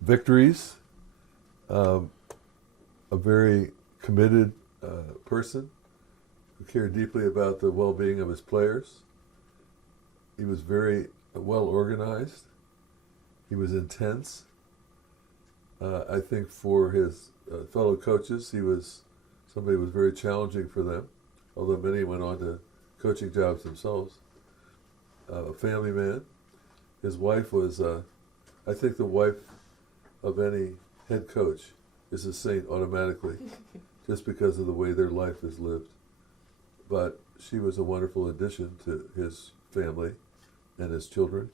Victories, a very committed person who cared deeply about the well-being of his players. He was very well organized. He was intense. I think for his fellow coaches, he was somebody who was very challenging for them, although many went on to coaching jobs themselves. A family man. His wife was, I think the wife of any head coach is a saint automatically, just because of the way their life is lived. But she was a wonderful addition to his family and his children.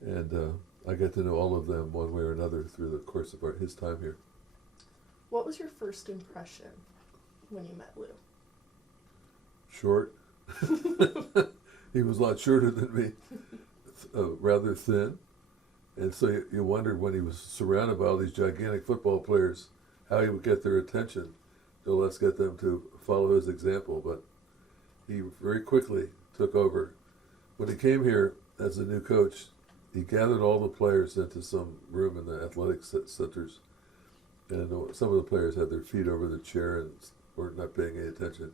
And I got to know all of them one way or another through the course of his time here. What was your first impression when you met Lou? Short. He was a lot shorter than me, rather thin. And so you wondered when he was surrounded by all these gigantic football players, how he would get their attention. So let's get them to follow his example. But he very quickly took over. When he came here as a new coach, he gathered all the players into some room in the athletic centers. And some of the players had their feet over the chair and were not paying any attention.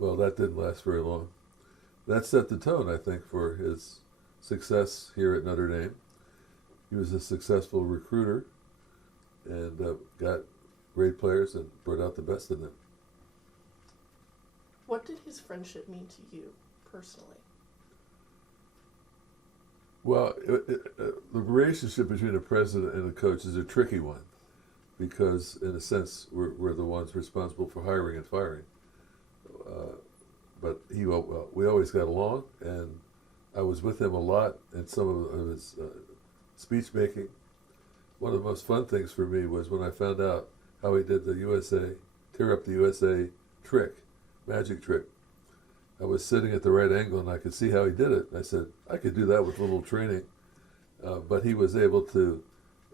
Well, that didn't last very long. That set the tone, I think, for his success here at Notre Dame. He was a successful recruiter and got great players and brought out the best in them. What did his friendship mean to you personally? Well, the relationship between a president and a coach is a tricky one because, in a sense, we're the ones responsible for hiring and firing. But we always got along, and I was with him a lot in some of his speech making. One of the most fun things for me was when I found out how he did the tear up the USA magic trick. I was sitting at the right angle and I could see how he did it. I said, I could do that with a little training. But he was able to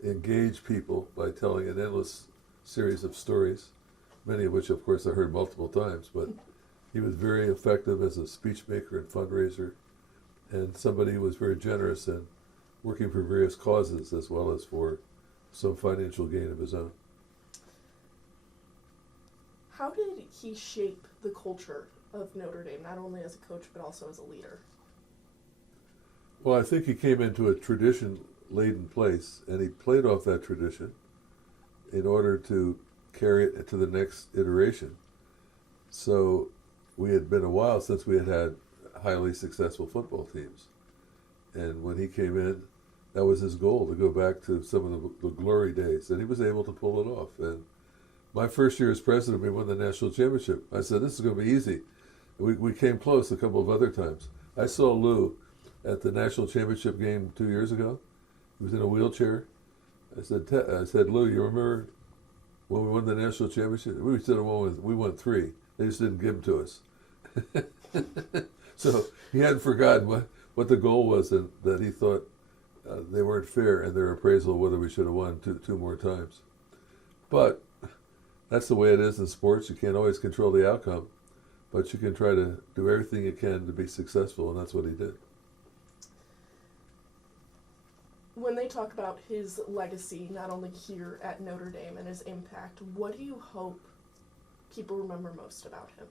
engage people by telling an endless series of stories, many of which, of course, I heard multiple times. But he was very effective as a speech maker and fundraiser, and somebody who was very generous in working for various causes as well as for some financial gain of his own. How did he shape the culture of Notre Dame, not only as a coach but also as a leader? Well, I think he came into a tradition-laden place, and he played off that tradition in order to carry it to the next iteration. So we had been a while since we had had highly successful football teams. And when he came in, that was his goal, to go back to some of the glory days. And he was able to pull it off. And my first year as president, we won the national championship. I said, this is going to be easy. We came close a couple of other times. I saw Lou at the national championship game 2 years ago. He was in a wheelchair. I said, Lou, you remember when we won the national championship? We won 3. They just didn't give them to us. So he hadn't forgotten what the goal was, and that he thought they weren't fair in their appraisal of whether we should have won two more times. But that's the way it is in sports. You can't always control the outcome, but you can try to do everything you can to be successful, and that's what he did. When they talk about his legacy, not only here at Notre Dame and his impact, what do you hope people remember most about him?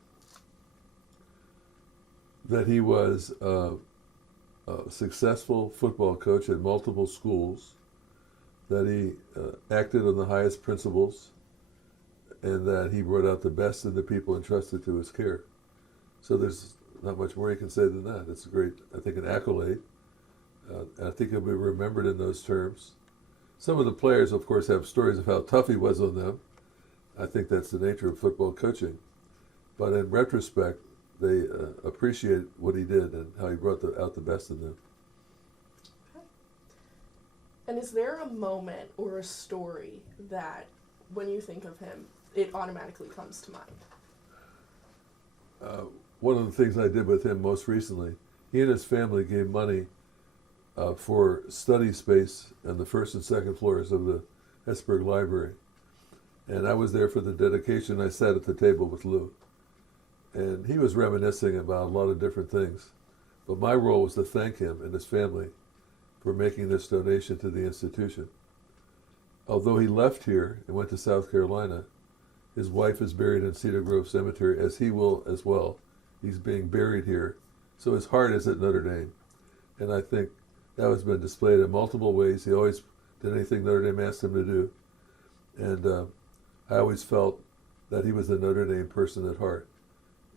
That he was a successful football coach at multiple schools, that he acted on the highest principles, and that he brought out the best in the people entrusted to his care. So there's not much more you can say than that. It's a great, I think, an accolade. I think he'll be remembered in those terms. Some of the players, of course, have stories of how tough he was on them. I think that's the nature of football coaching. But in retrospect, they appreciate what he did and how he brought out the best in them. Okay. And is there a moment or a story that, when you think of him, it automatically comes to mind? One of the things I did with him most recently, he and his family gave money for study space on the first and second floors of the Hesburgh Library. And I was there for the dedication. I sat at the table with Lou. And he was reminiscing about a lot of different things. But my role was to thank him and his family for making this donation to the institution. although he left here and went to South Carolina, his wife is buried in Cedar Grove Cemetery, as he will as well. He's being buried here. So his heart is at Notre Dame. And I think that has been displayed in multiple ways. He always did anything Notre Dame asked him to do. And I always felt that he was a Notre Dame person at heart.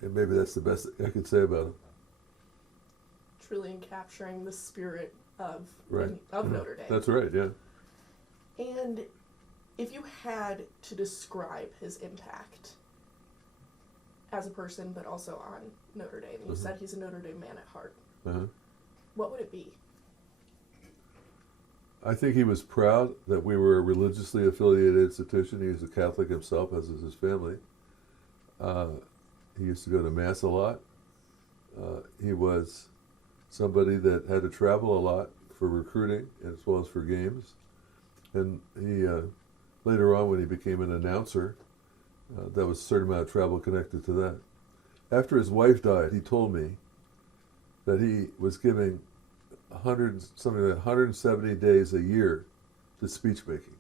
And maybe that's the best I could say about him. Truly encapturing the spirit of Right. Notre Dame. That's right, yeah. And if you had to describe his impact as a person, but also on Notre Dame, you said he's a Notre Dame man at heart. What would it be? I think he was proud that we were a religiously affiliated institution. He was a Catholic himself, as is his family. He used to go to Mass a lot. He was somebody that had to travel a lot for recruiting as well as for games. And he, later on when he became an announcer, there was a certain amount of travel connected to that. After his wife died, he told me that he was giving 170 days a year to speech making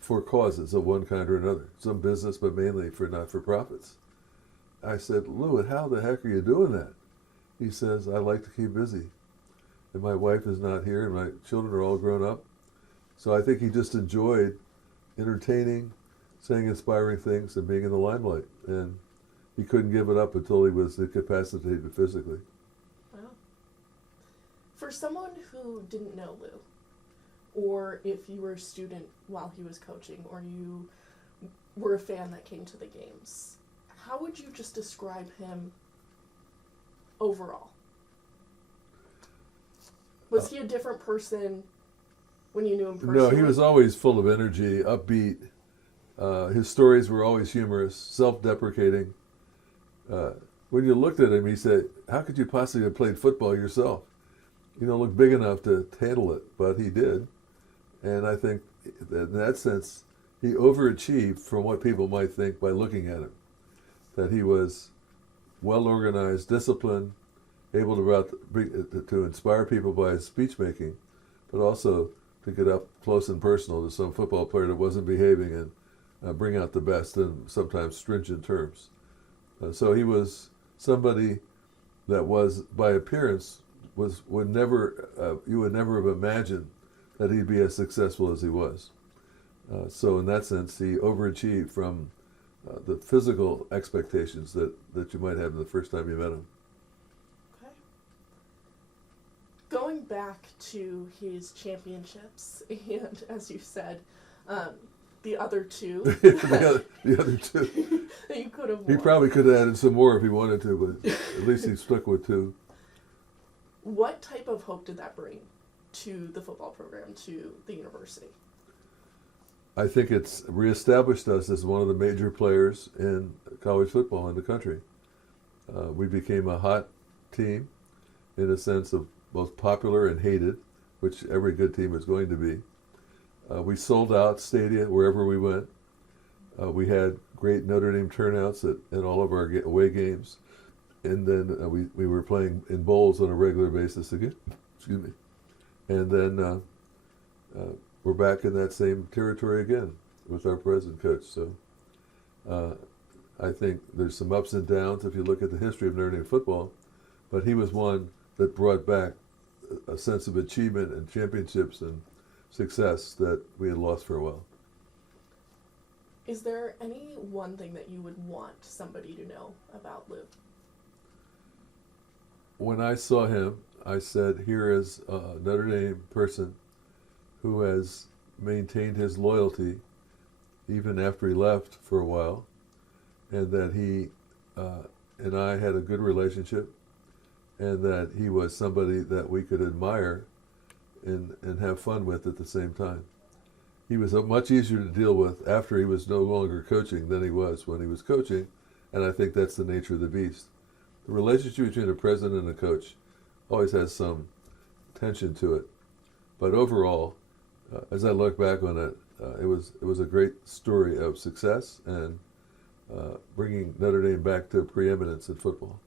for causes of one kind or another, some business, but mainly for not-for-profits. I said, Lou, how the heck are you doing that? He says, I like to keep busy. And my wife is not here, and my children are all grown up. So I think he just enjoyed entertaining, saying inspiring things, and being in the limelight. And he couldn't give it up until he was incapacitated physically. Wow. For someone who didn't know Lou, or if you were a student while he was coaching, or you were a fan that came to the games, how would you just describe him overall? Was he a different person when you knew him personally? No, he was always full of energy, upbeat. His stories were always humorous, self-deprecating. When you looked at him, he said, how could you possibly have played football yourself? You don't look big enough to handle it, but he did. And I think that in that sense, he overachieved from what people might think by looking at him. That he was well-organized, disciplined, able to inspire people by his speech making, but also to get up close and personal to some football player that wasn't behaving and bring out the best in sometimes stringent terms. So he was somebody that was, by appearance, you would never have imagined that he'd be as successful as he was. So in that sense, he overachieved from the physical expectations that you might have the first time you met him. Okay. Going back to his championships, and as you said, the other two. the other two. That you could have won. He probably could have added some more if he wanted to, but at least he stuck with two. What type of hope did that bring to the football program, to the university? I think it's reestablished us as one of the major players in college football in the country. We became a hot team in a sense of both popular and hated, which every good team is going to be. We sold out stadia wherever we went. We had great Notre Dame turnouts at all of our away games. And then we were playing in bowls on a regular basis again. Excuse me. And then we're back in that same territory again with our present coach. So I think there's some ups and downs if you look at the history of Notre Dame football, but he was one that brought back a sense of achievement and championships and success that we had lost for a while. Is there any one thing that you would want somebody to know about Lou? When I saw him, I said, here is a Notre Dame person who has maintained his loyalty even after he left for a while, and that he and I had a good relationship, and that he was somebody that we could admire and have fun with at the same time. He was much easier to deal with after he was no longer coaching than he was when he was coaching, and I think that's the nature of the beast. The relationship between a president and a coach always has some tension to it, but overall, as I look back on it, it was a great story of success and bringing Notre Dame back to preeminence in football.